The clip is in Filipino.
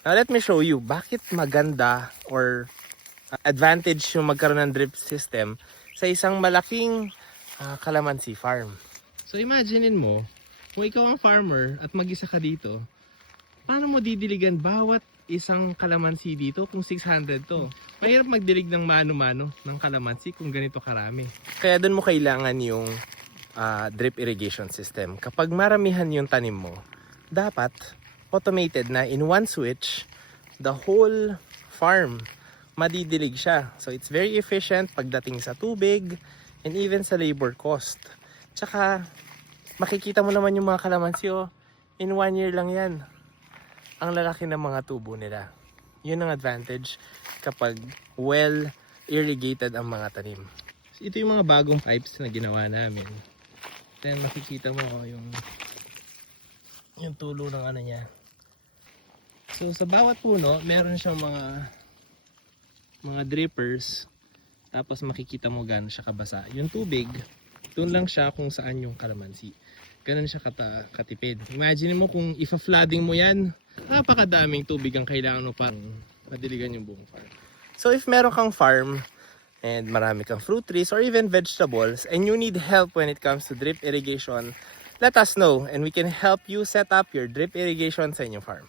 Now let me show you bakit maganda or advantage yung magkaroon ng drip system sa isang malaking calamansi farm. So imaginein mo, kung ikaw ang farmer at mag-isa ka dito, paano mo didiligan bawat isang calamansi dito kung 600 to? Mahirap magdilig ng mano-mano ng calamansi kung ganito karami. Kaya doon mo kailangan yung drip irrigation system. Kapag maramihan yung tanim mo, dapat automated na in one switch, the whole farm madidilig siya. So it's very efficient pagdating sa tubig and even sa labor cost. Tsaka makikita mo naman yung mga kalamansi, in 1 year lang yan. Ang lalaki ng mga tubo nila. Yun ang advantage kapag well irrigated ang mga tanim. So, ito yung mga bagong pipes na ginawa namin. Then makikita mo yung tulo ng ano niya. So sa bawat puno, meron siyang mga drippers. Tapos makikita mo gaano siya kabasa. Yung tubig, doon lang siya kung saan yung kalamansi. Ganun siya katipid. Imagine mo kung ifa-flooding mo yan, napakadaming tubig ang kailangan mo para madiligan yung buong farm. So if meron kang farm and marami kang fruit trees or even vegetables and you need help when it comes to drip irrigation, let us know and we can help you set up your drip irrigation sa inyong farm.